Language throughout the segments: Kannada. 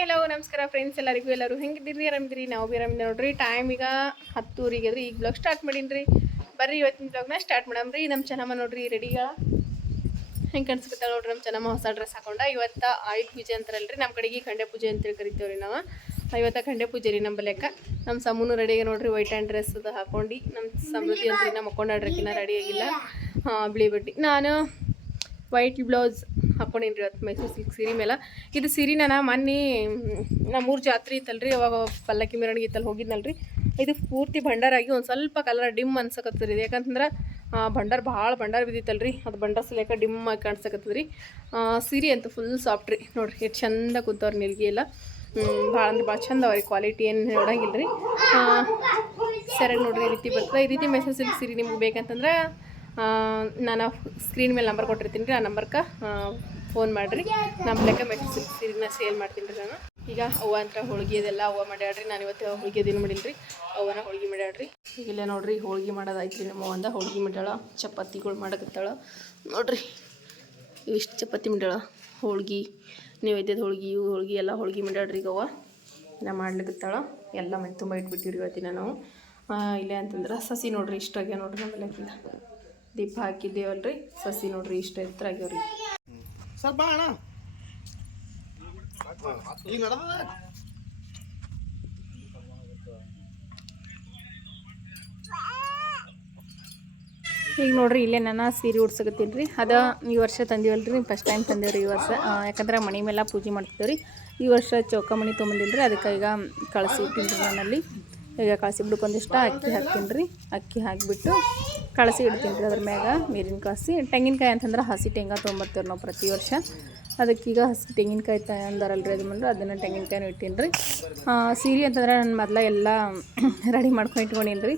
ಹಲೋ ನಮಸ್ಕಾರ ಫ್ರೆಂಡ್ಸ್ ಎಲ್ಲರಿಗೂ ಎಲ್ಲರೂ ಹೆಂಗಿದ್ದೀರಿ? ಆರಾಮಿದ್ದೀರಿ? ನಾವು ಬಿ ಆರಾಮಿದ್ದೀವಿ ನೋಡ್ರಿ. ಟೈಮ್ ಈಗ ಹತ್ತೂರಿಗೆ ಅದ್ರಿ. ಈಗ ಬ್ಲಾಗ್ ಸ್ಟಾರ್ಟ್ ಮಾಡೀನಿ ಬರ್ರಿ ಇವತ್ತಿನ ಬ್ಲಾಗ್ನ ಸ್ಟಾರ್ಟ್ ಮಾಡಮ್ರಿ ನಮ್ಮ ಚೆನ್ನಮ್ಮ ನೋಡ್ರಿ ರೆಡಿಗಳ ಹೆಂಗೆ ಕಾಣಿಸ್ಕೊತಾಳ ನೋಡ್ರಿ ನಮ್ಮ ಚೆನ್ನಮ್ಮ ಹೊಸ ಡ್ರೆಸ್ ಹಾಕೊಂಡ. ಇವತ್ತು ಆಯುಧ ಪೂಜೆ ಅಂತಾರಲ್ರಿ. ನಮ್ಮ ಕಡೆಗೆ ಖಂಡೆ ಪೂಜೆ ಅಂತೇಳಿ ಕರಿತೇವ್ರಿ ನಾವು. ಇವತ್ತ ಖಂಡೆ ಪೂಜೆ ರೀ ನಮ್ಮ ಲೆಕ್ಕ. ನಮ್ಮ ಸಮೂನು ರೆಡಿಗೆ ನೋಡ್ರಿ. ವೈಟ್ ಆ್ಯಂಡ್ ಡ್ರೆಸ್ ಅದು ಹಾಕೊಂಡು. ನಮ್ಮ ಸಮೃದ್ಧಿ ಅಂತ್ರಿ ನಮ್ಮ ಮಕ್ಕೊಂಡಾಡ್ರಕ್ಕಿನ್ನ ರೆಡಿ ಆಗಿಲ್ಲ. ಹಾಂ, ಬಿಳಿ ಬಟ್ಟೆ. ನಾನು ವೈಟ್ ಬ್ಲೌಸ್ ಹಾಕೊಂಡಿನಿ ರೀ ಇವತ್ತು ಮೈಸೂರು ಸಿಲ್ಕ್ ಸೀರೆ ಮೇಲೆ. ಇದು ಸೀರೆ ನಾನು ಮೊನ್ನೆ ನಮ್ಮೂರು ಜಾತ್ರೆ ಇತ್ತಲ್ರಿ, ಅವಾಗ ಪಲ್ಲಕ್ಕಿ ಮೆರವಣಿಗೆ ಇತ್ತಲ್ಲಿ ಹೋಗಿದ್ನಲ್ರಿ. ಇದು ಪೂರ್ತಿ ಭಂಡಾರಾಗಿ ಒಂದು ಸ್ವಲ್ಪ ಕಲರ್ ಡಿಮ್ ಅನ್ಸಕತ್ತದ ರೀ ಯಾಕಂತಂದ್ರೆ ಭಂಡಾರ ಭಾಳ ಭಂಡಾರ ಬಿದ್ದಿತ್ತಲ್ರಿ. ಅದು ಭಂಡಾರ ಸಲೇಕ ಡಿಮ್ ಆಗಿ ರೀ ಸೀರೆ ಅಂತ ಫುಲ್ ಸಾಫ್ಟ್ ರೀ. ನೋಡ್ರಿ, ಎಷ್ಟು ಚಂದ ಕುಂತವ್ರಿ ನಿಲ್ಗಿ ಎಲ್ಲ. ಭಾಳ ಅಂದ್ರೆ ಭಾಳ ಚಂದ ಅವ್ರಿ ಕ್ವಾಲಿಟಿ ಏನು ನೋಡಂಗಿಲ್ಲ ರೀ ಸರಿಯಾಗಿ ನೋಡ್ರಿ, ಈ ರೀತಿ ಬರ್ತದೆ. ಈ ರೀತಿ ಮೈಸೂರು ಸಿಲ್ಕ್ ಸೀರೆ ನಿಮ್ಗೆ ಬೇಕಂತಂದ್ರೆ ನಾನು ಸ್ಕ್ರೀನ್ ಮೇಲೆ ನಂಬರ್ ಕೊಟ್ಟಿರ್ತೀನಿ ರೀ, ಆ ನಂಬರ್ಗೆ ಫೋನ್ ಮಾಡಿರಿ. ನಮ್ಮ ಲೆಕ್ಕ ಮೆಸೇಜ್ ಸೀರಿನ ಸೇಲ್ ಮಾಡ್ತೀನಿ ರೀ ನಾನು. ಈಗ ಅವ್ವ ಅಂತ ಹೋಳ್ಗೆ ಅದೆಲ್ಲ ಅವ್ವ ಮಾಡ್ಯಾಡ್ರಿ ನಾನು ಇವತ್ತು ಹೋಳಿಗೆ ದಿನ ಮಾಡಿಲ್ರಿ ಅವ್ವನ ಹೋಳ್ಗೆ ಮಾಡ್ಯಾಡ್ರಿ ಇಲ್ಲೇ ನೋಡ್ರಿ, ಹೋಳ್ಗೆ ಮಾಡೋದಾಯ್ತು ನಮ್ಮ ಅವ್ವಂದ ಹೋಳ್ಗೆ ಮಾಡ್ಯಾಳ, ಚಪಾತಿಗಳು ಮಾಡಕತ್ತಾಳ. ನೋಡ್ರಿ ಇವಿಷ್ಟು ಚಪಾತಿ ಮಾಡ್ಯಾಳ. ಹೋಳ್ಗೆ, ನೈವೇದ್ಯದ ಹೋಳ್ಗೆ, ಇವು ಹೋಳ್ಗೆ ಎಲ್ಲ ಹೋಳ್ಗೆ ಮಾಡ್ಯಾಡ್ರಿ ಅವ್ವ. ಎಲ್ಲ ಮಾಡ್ಲಿಕತ್ತಾಳ. ಎಲ್ಲ ಮನೆ ತುಂಬ ಇಟ್ಬಿಟ್ಟಿವ್ರಿ ಇವತ್ತಿನ ನಾವು. ಇಲ್ಲೇ ಅಂತಂದ್ರೆ ಸಸಿ ನೋಡ್ರಿ, ಇಷ್ಟ ಆಗ್ಯಾವ ನೋಡ್ರಿ ಹಾಕಿಲ್ಲ ದೀಪ ಹಾಕಿದ್ದೇವಲ್ರಿ? ಸಸಿ ನೋಡ್ರಿ ಇಷ್ಟ ಎತ್ತರ ಆಗ್ಯಾವ್ರಿ. ಸ್ವಲ್ಪ ಅಣ್ಣ. ಈಗ ಈಗ ನೋಡ್ರಿ ಇಲ್ಲೇ ನನ್ನ ಸೀರೆ ಉಡ್ಸಕತ್ತೀನಿ ರೀ. ಅದ ಈ ವರ್ಷ ತಂದೀವಲ್ರಿ ಫಸ್ಟ್ ಟೈಮ್ ತಂದೇವ್ರಿ ಈ ವರ್ಷ. ಯಾಕಂದ್ರೆ ಮನೆ ಮೇಲೆ ಪೂಜೆ ಮಾಡ್ತೀವ್ರಿ ರೀ ಈ ವರ್ಷ ಚೌಕಮಣಿ ತೊಗೊಂಬಂದಿಲ್ಲ ರೀ ಅದಕ್ಕೆ ಈಗ ಕಳಿಸಿ ನಾನಲ್ಲಿ ಈಗ ಕಳಸಿ ಬಿಡಕ್ಕೆ ಒಂದಿಷ್ಟು ಅಕ್ಕಿ ಹಾಕ್ತೀನಿ ರೀ. ಅಕ್ಕಿ ಹಾಕಿಬಿಟ್ಟು ಕಳಸಿ ಇಡ್ತೀನಿ ರೀ ಅದ್ರ ಮ್ಯಾಗ ನೀರಿನ ಕಾಸಿ. ತೆಂಗಿನಕಾಯಿ ಅಂತಂದ್ರೆ ಹಸಿ ಟೆಂಗ ತೊಗೊಂಬರ್ತೀವಿ ನಾವು ಪ್ರತಿ ವರ್ಷ. ಅದಕ್ಕೀಗ ಹಸಿ ತೆಂಗಿನಕಾಯಿ ತ ರೀ ಅದು ಬಂದ್ರೆ ಅದನ್ನು ತೆಂಗಿನಕಾಯಿನೂ ಇಟ್ಟೀನಿ ರೀ. ಸೀರೆ ಅಂತಂದ್ರೆ ನಾನು ಮೊದಲ ಎಲ್ಲ ರೆಡಿ ಮಾಡ್ಕೊಂಡು ಇಟ್ಕೊಂಡೀನಿ ರೀ.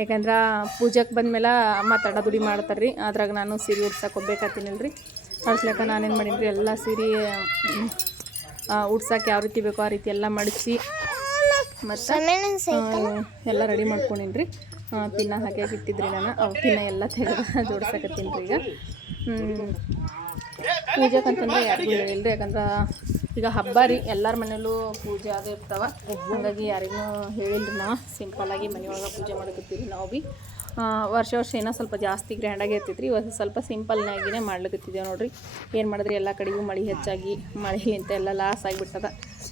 ಯಾಕಂದ್ರೆ ಪೂಜೆಗೆ ಬಂದ್ಮೇಲೆ ಮಾತಾಡೋ ದುಡಿ ಮಾಡ್ತಾರೆ ರೀ. ಅದ್ರಾಗ ನಾನು ಸೀರೆ ಉಡ್ಸಕ್ಕೆ ಹೋಗ್ಬೇಕಾತೀನಿಲ್ಲ ರೀ. ಅಳ್ಸ್ಲಕ್ಕ ನಾನೇನು ಮಾಡೀನಿ ರೀ, ಎಲ್ಲ ಸೀರೆ ಉಡ್ಸಕ್ಕೆ ಯಾವ ರೀತಿ ಬೇಕೋ ಆ ರೀತಿ ಎಲ್ಲ ಮಡಿಸಿ ಮತ್ತು ಎಲ್ಲ ರೆಡಿ ಮಾಡ್ಕೊಂಡಿನ್ರಿ. ರೀ ಪಿನ್ನ ಹಾಗೆ ಇಟ್ಟಿದ್ರಿ ನಾನು. ಅವು ತಿನ್ನ ಎಲ್ಲ ತೆಗೆದು ಜೋಡ್ಸಕತ್ತೀನಿ ರೀ ಈಗ. ಪೂಜೆಗಂತಂದ್ರೆ ಯಾರಿಗೂ ಹೇಳಿಲ್ಲ ರೀ ಯಾಕಂದ್ರೆ ಈಗ ಹಬ್ಬ ರೀ. ಎಲ್ಲರ ಮನೇಲೂ ಪೂಜೆ ಅದು ಇರ್ತಾವ. ಹಾಗಾಗಿ ಯಾರಿಗೂ ಹೇಳಿಲ್ಲ ನಾವು. ಸಿಂಪಲ್ಲಾಗಿ ಮನೆಯೊಳಗೆ ಪೂಜೆ ಮಾಡಕತ್ತೀವಿ ನಾವು ಭೀ ವರ್ಷ ವರ್ಷ ಏನೋ ಸ್ವಲ್ಪ ಜಾಸ್ತಿ ಗ್ರ್ಯಾಂಡಾಗಿ ಇರ್ತೈತೆ ರೀ ಇವತ್ತು ಸ್ವಲ್ಪ ಸಿಂಪಲ್ನಾಗಿನೇ ಮಾಡ್ಲಿಕ್ಕತ್ತಿದ್ದೇವೆ ನೋಡಿರಿ. ಏನು ಮಾಡಿದ್ರಿ? ಎಲ್ಲ ಕಡೆಗೂ ಮಳೆ ಹೆಚ್ಚಾಗಿ ಮಳೆಲಿಂತ ಎಲ್ಲ ಲಾಸ್ ಆಗಿಬಿಟ್ಟದ.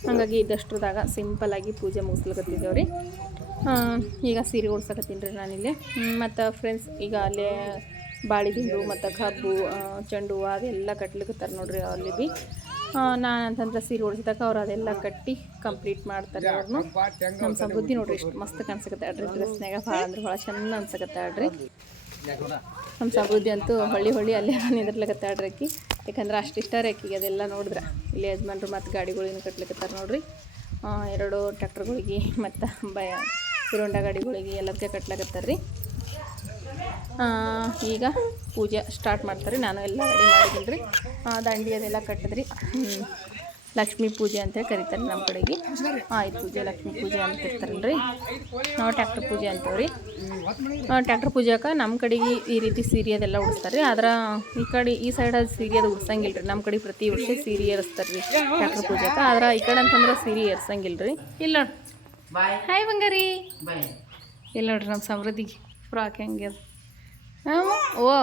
ಹಾಗಾಗಿ ಇದಷ್ಟರದಾಗ ಸಿಂಪಲ್ಲಾಗಿ ಪೂಜೆ ಮುಗಿಸ್ಲಿಕ್ಕತ್ತಿದ್ದೇವೆ ರೀ ಈಗ ಸೀರೆ ಉಡ್ಸಕತ್ತೀನಿ ರೀ ನಾನಿಲ್ಲಿ ಮತ್ತು ಫ್ರೆಂಡ್ಸ್ ಈಗ ಅಲ್ಲೇ ಬಾಳಿದಿಂಡು ಮತ್ತು ಕಬ್ಬು ಚೆಂಡು ಹೂವು ಅದೆಲ್ಲ ತರ ನೋಡಿರಿ ಅಲ್ಲಿ ಭೀ ನಾನು ಅಂತಂದ್ರೆ ಸೀರೆ ಉಡಿಸಿದಾಗ ಅವ್ರು ಅದೆಲ್ಲ ಕಟ್ಟಿ ಕಂಪ್ಲೀಟ್ ಮಾಡ್ತಾರೆ ಅವ್ರನ್ನು ನಮ್ಮ ಸಮೃದ್ಧಿ ನೋಡ್ರಿ, ಎಷ್ಟು ಮಸ್ತ್ ಕಾಣಿಸಕತ್ತೆ ಅಡ್ರಿ ಡ್ರೆಸ್ನಾಗ ಭಾಳ ಅಂದ್ರೆ ಭಾಳ ಚಂದ ಅನ್ಸಕತ್ತೆ ಅಡ್ರಿ ನಮ್ಮ ಸಮೃದ್ಧಿ ಅಂತೂ ಹೊಳ್ಳಿ ಹೊಳ್ಳಿ ಅಲ್ಲೇ ನಿಂದಿರ್ಲಕತ್ತೆ ಅಡ್ರಿ ಆಕಿ ಯಾಕಂದ್ರೆ ಅಷ್ಟು ಇಷ್ಟ ರೀ ಆಕಿಗೆ ಅದೆಲ್ಲ ನೋಡಿದ್ರೆ. ಇಲ್ಲಿ ಯಜಮಾನ್ರು ಮತ್ತು ಗಾಡಿಗಳೇನು ಕಟ್ಲಿಕತ್ತಾರೆ ನೋಡ್ರಿ. ಎರಡು ಟ್ರ್ಯಾಕ್ಟರ್ಗಳಿಗೆ ಮತ್ತು ಬಯ ಹಿರೋಂಡ ಗಾಡಿಗಳಿಗೆ ಎಲ್ಲದಕ್ಕೆ ಕಟ್ಲಕತ್ತಾರೆ ರೀ ಈಗ ಪೂಜೆ ಸ್ಟಾರ್ಟ್ ಮಾಡ್ತಾರೆ. ನಾನು ಎಲ್ಲ ರೆಡಿ ಮಾಡಿದ್ದೀನಿ ರೀ. ದಂಡಿ ಅದೆಲ್ಲ ಕಟ್ಟಿದ್ರಿ. ಲಕ್ಷ್ಮೀ ಪೂಜೆ ಅಂತೇಳಿ ಕರೀತಾರೆ ನಮ್ಮ ಕಡೆಗೆ. ಆಯ್ತು ಪೂಜೆ ಲಕ್ಷ್ಮೀ ಪೂಜೆ ಅಂತ ಇರ್ತಾರಲ್ರಿ ನಾವು ಟ್ಯಾಕ್ಟರ್ ಪೂಜೆ ಅಂತೇವ್ರಿ. ಟ್ಯಾಕ್ಟರ್ ಪೂಜೆಕ ನಮ್ಮ ಕಡೆಗೆ ಈ ರೀತಿ ಸೀರೆ ಅದೆಲ್ಲ ಉಡಿಸ್ತಾರೆ ರೀ. ಆದ್ರೆ ಈ ಕಡೆ ಈ ಸೈಡ್ ಅದು ಸೀರೆ ಅದು ಉಡ್ಸಂಗಿಲ್ಲ ರೀ. ನಮ್ಮ ಕಡೆ ಪ್ರತಿ ವರ್ಷ ಸೀರೆ ಏರಿಸ್ತಾರೆ ರೀ ಟ್ಯಾಕ್ಟರ್ ಪೂಜೆಗೆ ಆದ್ರೆ ಈ ಕಡೆ ಅಂತಂದ್ರೆ ಸೀರೆ ಏರ್ಸಂಗಿಲ್ಲ ರೀ. ಇಲ್ಲ ಹಾಯ್ ಬಂಗಾರಿ. ಇಲ್ಲ ನೋಡ್ರಿ ನಮ್ಮ ಸಮೃದ್ಧಿಗೆ ಫ್ರಾಕ್ ಹೆಂಗೆ ಅದು? ಹಾಂ ಓ.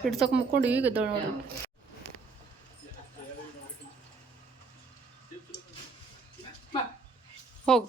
ಹಿಡ್ಸೋಕೆ ಮುಕ್ಕೊಂಡು ಈಗ ಎದ್ದೋಳು ನೋಡಿ. ಹೋಗು.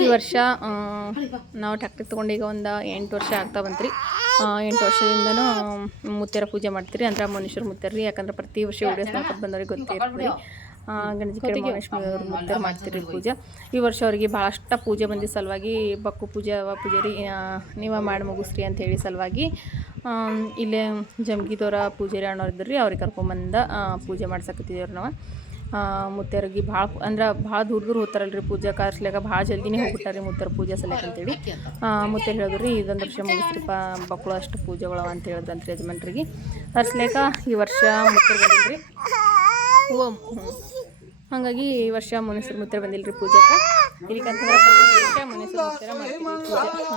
ಈ ವರ್ಷ ನಾವು ಟ್ಯಾಕ್ಟ್ರಿ ಈಗ ಒಂದು ಎಂಟು ವರ್ಷ ಆಗ್ತಾ ಬಂತ್ರಿ. ಎಂಟು ವರ್ಷದಿಂದನೂ ಮುತ್ತೇರ ಪೂಜೆ ಮಾಡ್ತೀರಿ, ಅಂದ್ರೆ ಮನುಷ್ಯರು ಮುತ್ತೇರಿ ಯಾಕಂದ್ರೆ ಪ್ರತಿ ವರ್ಷ ವಿಡಿಯೋಸ್ ಮಾಡ್ಕೊಂಡು ಬಂದವ್ರಿಗೆ ಗೊತ್ತೇ ಇರ್ತದೆ ಗಣೇಶ ಕಡೆ ಮಹಾಲಕ್ಷ್ಮಿ ಅವರು ಮಾಡ್ತೀರಿ ಪೂಜೆ. ಈ ವರ್ಷ ಅವರಿಗೆ ಭಾಳಷ್ಟು ಪೂಜೆ ಬಂದಿದ್ದ ಸಲುವಾಗಿ ಬಕ್ಕು ಪೂಜೆ ಅವ ಪೂಜಾರಿ ನೀವೇ ಮಾಡಿ ಮುಗಿಸ್ರಿ ಅಂತ ಹೇಳಿ ಸಲುವಾಗಿ ಇಲ್ಲೇ ಜಮ್ಗಿದವರ ಪೂಜಾರಿ ಅಣ್ಣವ್ರು ಇದ್ರಿ ಅವ್ರಿಗೆ ಕರ್ಕೊಂಬಂದ ಪೂಜೆ ಮಾಡ್ಸಕತ್ತಿದ್ದೇವ್ರಿ ನಾವು. ಮುತ್ತೇರಿಗೆ ಭಾಳ ಅಂದ್ರೆ ಭಾಳ ದೂರ ದೂರ ರೀ ಪೂಜೆ ಕಾರ್ಸ್ಲಾಗ ಭಾಳ ಜಲ್ದಿನೇ ಹೋಗ್ಬಿಟ್ಟಾರೆ ಮುತ್ತರ ಪೂಜೆ ಸಲಕ್ಕ ಅಂತೇಳಿ. ಮುತ್ತೆ ಹೇಳಿದ್ರು ರೀ ಇದೊಂದು ವರ್ಷ ಮುಗಿಸ್ರಿಪ್ಪ ಬಕ್ಕಳು ಅಷ್ಟು ಪೂಜೆಗಳು ಅಂತ ಹೇಳಿದ್ರಂತ್ರಿ ಯಜಮಾನ್ರಿಗೆ. ತರ್ಸ್ಲೇಕ ಈ ವರ್ಷ ಮುತ್ತರ್ ಬಂದಿದ್ರಿ. ಹ್ಞೂ ಹಾಗಾಗಿ ಈ ವರ್ಷ ಮುನೇಶ್ವರ ಮುತ್ತರ ಬಂದಿಲ್ರಿ ಪೂಜೆಗೆ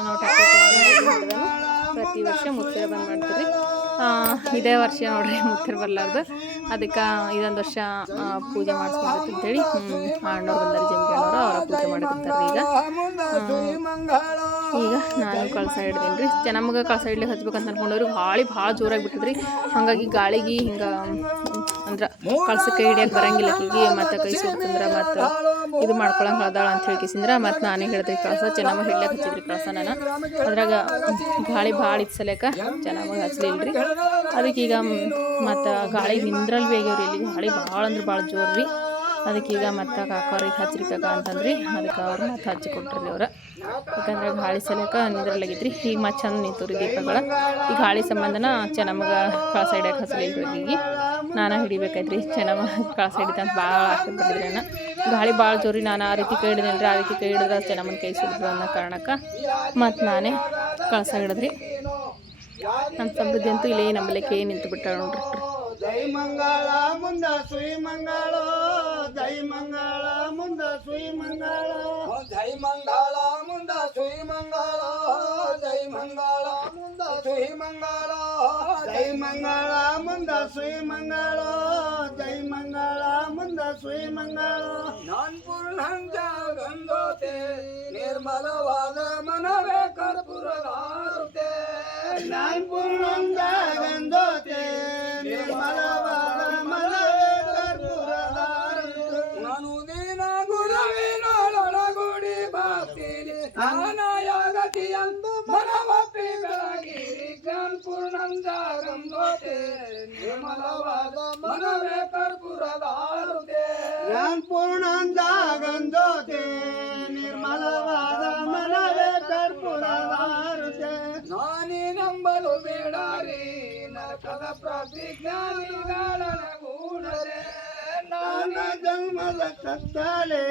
ನಾವು ಪ್ರತಿ ವರ್ಷ ಮುತ್ತರ ಬಂದು ಮಾಡ್ತೀವಿ ಇದೇ ವರ್ಷ ನೋಡ್ರಿ ಮುತ್ತರ ಬರಲಾರ್ದು. ಅದಕ್ಕೆ ಇದೊಂದು ವರ್ಷ ಪೂಜೆ ಮಾಡಿಸ್ಬೇಕು ಅಂತೇಳಿ ಅಣ್ಣವ್ರು ಬಂದಾರೆ ಜಂಬಿ ಅಣ್ಣವ್ರು, ಅವರ ಪೂಜೆ ಮಾಡಕತ್ತಾರೆ ಈಗ. ಈಗ ನಾನು ಕಳಸ ಹಿಡ್ದೀನಿ ರೀ ನಮಗೆ ಕಳಸ ಇಡ್ಲಿಕ್ಕೆ ಹಚ್ಬೇಕಂತ ಅನ್ಕೊಂಡವ್ರು, ಗಾಳಿ ಭಾಳ ಜೋರಾಗಿ ಬಿಟ್ಟಿದ್ರಿ. ಹಾಗಾಗಿ ಗಾಳಿಗೆ ಹಿಂಗೆ ಅಂದ್ರೆ ಕಳ್ಸಕ್ಕೆ ಹಿಡಿಯಕ್ಕೆ ಬರಂಗಿಲ್ಲ. ಆಕಿಗೆ ಮತ್ತು ಕೈ ಸುಡ್ತಂದ್ರೆ ಮತ್ತು ಇದು ಮಾಡ್ಕೊಳಂಗೆ ಹೇಳ್ದಾಳ ಅಂತ ಹೇಳ್ಕಿಸಿಂದ್ರ ಮತ್ತು ನಾನೇ ಹೇಳಿದ್ರಿ ಕಳಸ ಚೆನ್ನಾಗಿ ಹಿಡ್ಲಕ್ಕೆ ಹಚ್ಚಿದ್ರಿ ಕಳಸ ನಾನು. ಅದ್ರಾಗ ಗಾಳಿ ಭಾಳ ಇತ್ತು ಸಲೇಕ ಚೆನ್ನಾಗಿ ಹಚ್ಲಿಲ್ಲ ರೀ ಅದಕ್ಕೆ ಈಗ ಮತ್ತು ಗಾಳಿ ನಿಂದ್ರಲ್ಲಿ ಬೇಗ್ಯವ್ರಿ ಇಲ್ಲಿ ಗಾಳಿ ಭಾಳ ಅಂದ್ರೆ ಭಾಳ ಜೋರು ರೀ ಅದಕ್ಕೆ ಈಗ ಮತ್ತೆ ಕಾಕೋರಿಗೆ ಹಚ್ಚಿರಿ ಕಾಕ ಅಂತಂದ್ರಿ. ಅದಕ್ಕೆ ಅವ್ರು ಮತ್ತೆ ಹಚ್ಚಿ ಅವ್ರು. ಯಾಕಂದ್ರೆ ಗಾಳಿ ಸಲಕ ರೀ ಈಗ ಮತ್ತೆ ಚಂದ ನಿಂತು ರೀ ದೀಪಗಳ. ಈ ಗಾಳಿ ಸಂಬಂಧನ ಚೆನ್ನಮ್ಮಗೆ ಕಳಸ ಹಿಡಿಯಕ್ಕೆ ಹಸಲಿಲ್ಲ ರೀ ಈಗ ನಾನು ಹಿಡಿಬೇಕಾಯ್ತ್ರಿ. ಚೆನ್ನಮ್ಮ ಕಳಸ ಹಿಡಿತಂತ ಭಾಳ ಆಸೆ ಪಟ್ಟಿದ್ರಿ ನಾನು. ಗಾಳಿ ಭಾಳ ಜೋರಿ ನಾನು ಆ ರೀತಿ ಕೈ ಹಿಡಿದೇನ್ರಿ ಆ ರೀತಿ ಕೈ ಹಿಡಿದ್ರೆ ಚೆನ್ನಮ್ಮನ ಕೈ ಸುಡಿದ್ರು ಅನ್ನೋ ಕಾರಣಕ್ಕೆ ಮತ್ತು ನಾನೇ ಕಳಸ ಹಿಡಿದ್ರಿ. ನಮ್ಮ ಸಮೃದ್ಧಿ ಅಂತೂ ಇಲ್ಲೇ ಕೈ ನಿಂತು ಬಿಟ್ಟಾಳ ನೋಡ್ರಿ. ಜೈ ಮಂಗಳ ಮುಂದ ಸುಯಿ ಮಂಗಳ, ಜೈ ಮಂಗಳ ಮುಂದ ಸುಯಿ ಮಂಗಳ ಜೈ ಮಂಗಳ ಮುಂದ ಸುಯಿ ಮಂಗಳ ಜೈ ಮಂಗಳ ಮುಂದ ಸುಯಿ ಮಂಗಳ ಜೈ ಮಂಗಳ ಮುಂದ ಸುಯಿ ಮಂಗಳ ಜೈ ಮಂಗಳ ಮುಂದ ಸುಯಿ ಮಂಗಳ ನಾನ್ ಪೂರ್ಣಂತ ಗಂಗೋತೆ ನಿರ್ಮಲವಾದ ಮನವೇ ಕರ್ಪುರಗಾರುತೆ ನಾನ್ ಪೂರ್ಣಂತ ಗಂಗೋತೆ ನಿರ್ಮಲವಾದ ಬರ್ತೀನಿ ನಾನಾಯಾಗತಿಯಂದು ಮನವಪ್ಪಿ ಬೆಳಗಿರಿ ಜ್ಞಾನ ಪೂರ್ಣಂದ ಗಂಗೋತೆ ನಿರ್ಮಲವಾದ ಮನವೇ ಕರ್ಪುರಗಾರುತೆ ಜ್ಞಾನ ಪೂರ್ಣಂದ ಗಂಗೋತೆ ನಿರ್ಮಲವಾದ ಮನವೇ ಕರ್ಪುರಗಾರುತೆ ನಾನೇ ನಂಬಲು ಬೇಡಾರಿ ನರಕದ ಪ್ರತಿಜ್ಞಾನಿಗಳನಗೂಡರೆ ನನ್ನ ಜನ್ಮದ ಕತ್ತಲೆ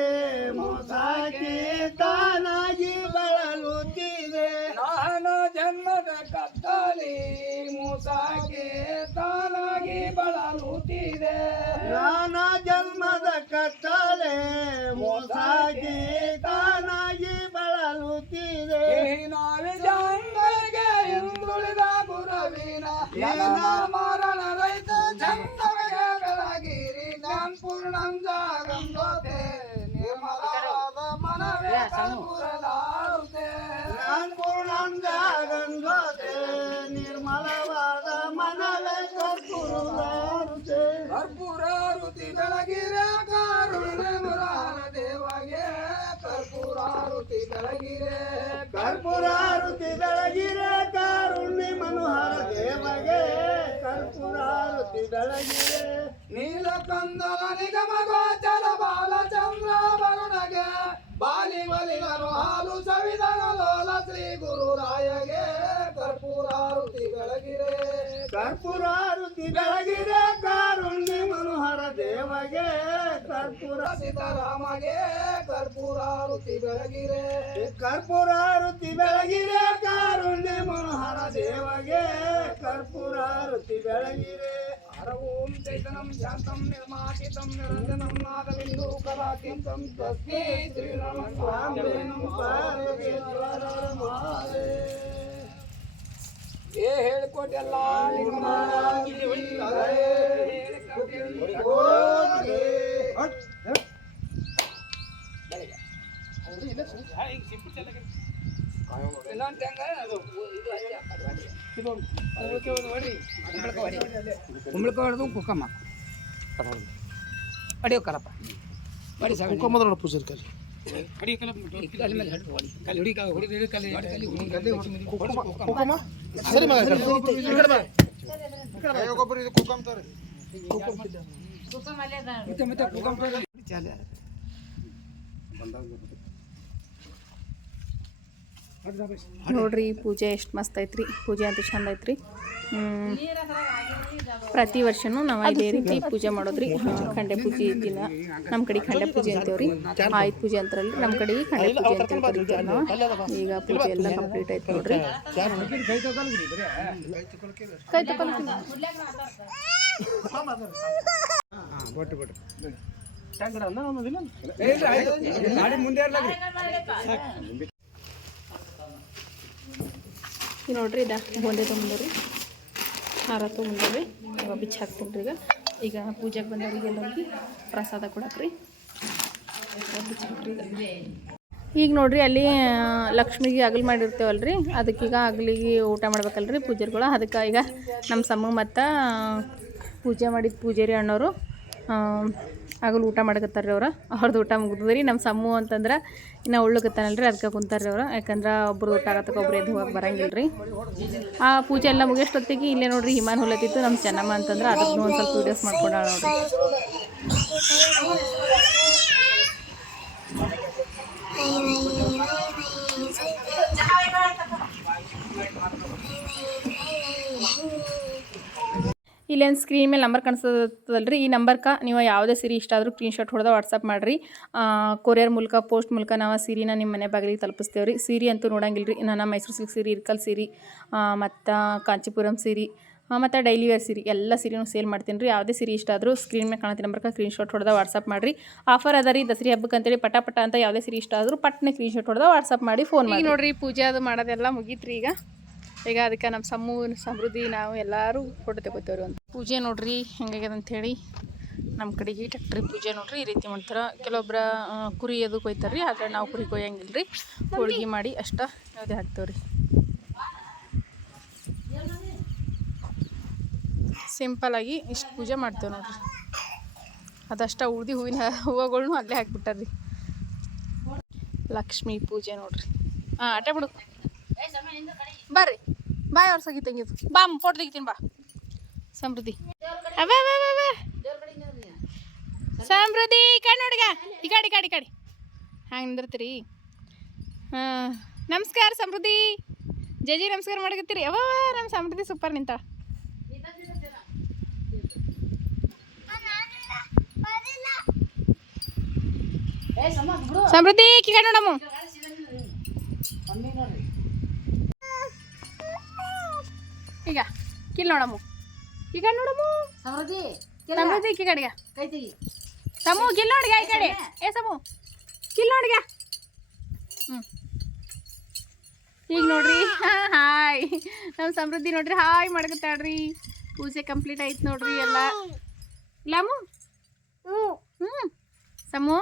ಮೋಸಾಗಿ ತಾನಾಗಿ ಬಳಲುತ್ತಿದೆ. ನಾನು ಜನ್ಮದ ಕತ್ತಲೆ ಮೋಸಾಕೆ ತಾನಾಗಿ ಬಳಲುತ್ತಿದೆ. ನಾನು ಜನ್ಮದ ಕತ್ತಲೆ ಮೋಸಾಗಿ ತಾನಾಗಿ ಬಳಲುತ್ತಿದೆ. ನಾವೇ ಜಂಗಗೆ ಹಿಂದುಳಿದ ಗುರವಿನ ಮರಣ ಕರ್ಪೂರಾರುತಿ ಬೆಳಗಿರೆ ಕರ್ಪೂರಾರುತಿ ಬೆಳಗಿರೆ ಕಾರುಣ್ಯ ಮನೋಹರ ದೇವಗೆ ಕರ್ಪೂರಾರುತಿ ಬೆಳಗಿರೆ ನೀಲಕಂದಲ ನಿಗಮ ಗೋಚರ ಬಾಲಚಂದ್ರ ವರುಣಗೆ ಬಾಲಿ ಬಲಿಗನು ಹಾಲು ಸವಿದನ ಲೋಲ ಶ್ರೀ ಗುರುರಾಯಗೆ. కర్పూరారుతి వెలగిరే కర్పూరారుతి వెలగిరే కారుణ్య మనోహర దేవగే కర్పూర సీతారాಮಗೆ కర్పూరారుతి వెలగిరే కర్పూరారుతి వెలగిరే కారుణ్య మనోహర దేవగే కర్పూరారుతి వెలగిరే శాంతం నిర్మాకితం నిరంజనం నాదవిందు కళాకింతం తస్మై శ్రీరామ స్వామి ಏ ಹೇಳ್ಕೊಟ್ಟೆಲ್ಲ ನಿಮ್ಮ ಇನ್ನೊಂದು ಅದು ಇದು ಕುಂಬಳಕಾಯಿ ಹೊಡೆದು ಕುಕ್ಕಮ್ಮ. ಹೊಡಿಯೋ ಹೊಡಿ. ಸಾಕು ಪೂಜಾರಿ ಕಲಿ ಹೊಡಿ ಮೇಲೆ ಹೊಡಿ ಹುಡಿ. ಹುಡಿ. ಹೊಡಿ ಕುಕ್ಕಮ್ಮ. ಸರಿ ಮಗ ಈ ಕಡೆ. ಬಾ. ಒಬ್ಬರು ಇದು ಕುಕ್ಕಮ ತಾರೆ ಮತ್ತೆ ತೊಗೊಳ್ಳಿ. ಚಾಲೆ. ನೋಡ್ರಿ ಪೂಜೆ ಎಷ್ಟು ಮಸ್ತ್ ಐತ್ರಿ. ಪೂಜೆ ಅಂತ ಚಂದ ಐತ್ರಿ. ಪ್ರತಿ ವರ್ಷನೂ ನಾವು ಇದೇ ರೀತಿ ಪೂಜೆ ಮಾಡೋದ್ರಿ. ಖಂಡೆ ಪೂಜೆ ದಿನ. ನಮ್ಮ ಕಡೆ ಖಂಡೆ ಪೂಜೆ ಅಂತೇವ್ರಿ. ಆಯುಧ ಪೂಜೆ ಅಂತಾರಲ್ರಿ ನಮ್ಮ ಕಡೆ ಖಂಡೆ ಪೂಜೆ ಅಂತ ಕರಿತೇವೆ ನಾವು ಈಗ ಪೂಜೆ ಎಲ್ಲ ಕಂಪ್ಲೀಟ್ ಆಯ್ತು ನೋಡ್ರಿ. ಕೈ ಮುಂದೆ. ಈಗ ನೋಡ್ರಿ, ಇದ ಬೋಂದೆ ತೊಗೊಂಡ್ರಿ ಹಾರ ತೊಗೊಂಡ್ರಿ ಇವಾಗ ಬಿಚ್ಚಿ ಹಾಕ್ತೀನಿ ಈಗ. ಈಗ ಪೂಜೆಗೆ ಬಂದವರಿಗೆ ಎಲ್ಲರಿಗೆ ಪ್ರಸಾದ ಕೊಡಕ್ರಿ. ಈಗ. ನೋಡಿರಿ, ಅಲ್ಲಿ ಲಕ್ಷ್ಮಿಗೆ ಅಗಲ್ ಅದಕ್ಕೆ ಅದಕ್ಕೀಗ ಅಗಲಿಗೆ ಊಟ ಮಾಡ್ಬೇಕಲ್ರಿ ಪೂಜೆಗಳು ಅದಕ್ಕೆ ಈಗ ನಮ್ಮ ಸಮ್ಮ ಮತ್ತು ಪೂಜೆ ಮಾಡಿದ ಪೂಜಾರಿ ಅಣ್ಣವರು ಆಗಲು ಊಟ ಮಾಡಕತ್ತಾರ ರೀ ಅವ್ರು. ಅವ್ರದ್ದು ಊಟ ಮುಗಿದ್ರಿ ನಮ್ಮ ಸಮ್ಮು ಅಂತಂದ್ರೆ ಇನ್ನು ಉಳ್ಳಕತ್ತಾನಲ್ರಿ ಅದಕ್ಕೆ ಕುಂತಾರೆ ರೀ ಅವರು. ಯಾಕಂದ್ರೆ ಒಬ್ರು ಊಟ ಆಗತ್ತಕ್ಕೆ, ಒಬ್ರು ಎದ್ದು ಹೋಗಕ್ಕೆ ಬರಂಗಿಲ್ಲ ರೀ ಆ ಪೂಜೆ ಎಲ್ಲ ಮುಗಿಯೋಷ್ಟೊತ್ತಿಗೆ ಇಲ್ಲೇ ನೋಡ್ರಿ, ಹಿಮಾನ್ ಹೊಲತಿತ್ತು. ನಮ್ಮ ಚೆನ್ನಮ್ಮ ಅಂತಂದ್ರೆ ಅದಕ್ಕೂ ಒಂದು ಸ್ವಲ್ಪ ವೀಡಿಯೋಸ್ ಮಾಡ್ಕೊಂಡಾಳ ನೋಡ್ರಿ. ಇಲ್ಲೇನು ಸ್ಕ್ರೀನ್ ಮೇಲೆ ನಂಬರ್ ಕಾಣಿಸ್ತದಲ್ರಿ? ಈ ನಂಬರ್ಕ ನೀವು ಯಾವುದೇ ಸೀರೆ ಇಷ್ಟ ಆದರೂ ಸ್ಕ್ರೀನ್ಶಾಟ್ ಹೊಡೆದ ವಾಟ್ಸಪ್ ಮಾಡಿರಿ. ಕೊರಿಯರ್ ಮೂಲಕ ಪೋಸ್ಟ್ ಮೂಲಕ ನಾವು ಆ ಸೀರೆನ ನಿಮ್ಮ ಮನೆ ಬಾಗಿಲಿಗೆ ತಲುಪಿಸ್ತೇವೆ ರೀ. ಸೀರೆ ಅಂತೂ ನೋಡಂಗಿಲ್ಲ ರೀ ನಾನು ಮೈಸೂರು ಸಿಲ್ಕ್ ಸೀರೆ ಇರ್ಕಲ್ ಸೀರೆ ಮತ್ತು ಕಾಂಚೀಪುರಂ ಸೀರೆ ಮತ್ತು ಡೈಲಿ ವೇರ್ ಸೀರೆ ಎಲ್ಲ ಸೀರೆನೂ ಸೇಲ್ ಮಾಡ್ತೀನಿ ರೀ. ಯಾವುದೇ ಸೀರೆ ಇಷ್ಟ ಆದರೂ ಸ್ಕ್ರೀನ್ ಮೇಲೆ ಕಾಣುತ್ತೆ ನಂಬರ್ಗೆ ಸ್ಕ್ರೀನ್ಶಾಟ್ ಹೊಡೆದ ವಾಟ್ಸಪ್ ಮಾಡಿರಿ. ಆಫರ್ ಅದ ರೀ ದಸರಿ ಹಬ್ಬಕ್ಕೆ ಅಂತೇಳಿ. ಪಟ ಪಟ ಅಂತ ಯಾವುದೇ ಸೀರೆ ಇಷ್ಟ ಆದರೂ ಪಟ್ನೆ ಸ್ಕ್ರೀನ್ಶಾಟ್ ಹೊಡೆದ ವಾಟ್ಸಪ್ ಮಾಡಿ ಫೋನ್ ಮಾಡಿ ನೋಡಿರಿ, ಪೂಜೆ ಅದು ಮಾಡೋದೆಲ್ಲ ಮುಗೀತ್ರಿ ಈಗ. ಈಗ ಅದಕ್ಕೆ ನಮ್ಮ ಸಮ್ಮು ಸಮೃದ್ಧಿ ನಾವು ಎಲ್ಲರೂ ಫೋಟೋ ತಗೋತೇವ್ರಿ ಒಂದು ಪೂಜೆ ನೋಡ್ರಿ, ಹೆಂಗಾಗ್ಯದ ಅಂಥೇಳಿ ನಮ್ಮ ಕಡೆಗೆ ಟ್ಯಾಕ್ಟ್ರಿ ಪೂಜೆ ನೋಡ್ರಿ, ಈ ರೀತಿ ಮಾಡ್ತಾರೆ. ಕೆಲವೊಬ್ಬರ ಕುರಿ ಅದು ಕೊಯ್ತಾರೆ ರೀ ಆದರೆ ನಾವು ಕುರಿ ಕೊಯ್ಯಂಗಿಲ್ಲ ರೀ ಹೋಳ್ಗೆ ಮಾಡಿ ಅಷ್ಟ ಯಾವುದೇ ಹಾಕ್ತೇವ್ರಿ. ಸಿಂಪಲಾಗಿ ಇಷ್ಟು ಪೂಜೆ ಮಾಡ್ತೇವೆ ನೋಡ್ರಿ. ಅದಷ್ಟ ಉಳ್ದಿ ಹೂವಿನ ಹೂವುಗಳ್ನು ಅಲ್ಲೇ ಹಾಕ್ಬಿಟ್ಟಾರ್ರಿ. ಲಕ್ಷ್ಮೀ ಪೂಜೆ ನೋಡ್ರಿ. ಹಾಂ ಆಟ ಬಿಡು. ಬರ್ರಿ. ಬಾಯ್ ಅವ್ರ ಸಗಿ ತೆಗಿದು ಬಾ ಫೋಟೋ ತೆಗಿತೀನಿ, ಬಾ. ಸಮೃದ್ಧಿ ಸಮೃದ್ಧಿ ಈ ಕಡೆ ಕಡೆ, ಈ ಕಡೆ. ಹಂಗೆ ನಿಂದಿರ್ತೀರಿ. ಹಾಂ ನಮಸ್ಕಾರ ಸಮೃದ್ಧಿ ಜಜಿ ನಮಸ್ಕಾರ ಮಾಡಕತ್ತೀರಿ. ಅವ ನಮ್ಮ ಸಮೃದ್ಧಿ ಸೂಪರ್ ನಿಂತ ಸಮೃದ್ಧಿ ಕಡೆ ನೋಡಮ್ಮ. ಈಗ ಕಿಲ್ ನೋಡಮ್ಮ ಈಗ ನೋಡಮ್ಮ ಸಮೃದ್ಧಿ ಸಮೃದ್ಧಿ ಈ ಕಡೆಗ. ಸಮು ಕಿಲ್ ನೋಡಿಗ ಈ ಕಡೆ. ಏ ಸಮೂ ಕಿಲ್ ನೋಡಿಗ ಹ್ಞೂ ಈಗ ನೋಡ್ರಿ. ಹಾಯ್. ನಮ್ಮ ಸಮೃದ್ಧಿ ನೋಡ್ರಿ ಹಾಯ್ ಮಾಡ್ಕೊತಾಳ್ರಿ ಪೂಜೆ ಕಂಪ್ಲೀಟ್ ಆಯ್ತು ನೋಡ್ರಿ ಎಲ್ಲ. ಇಲ್ಲಮ್ಮ ಹ್ಞೂ ಸಮು?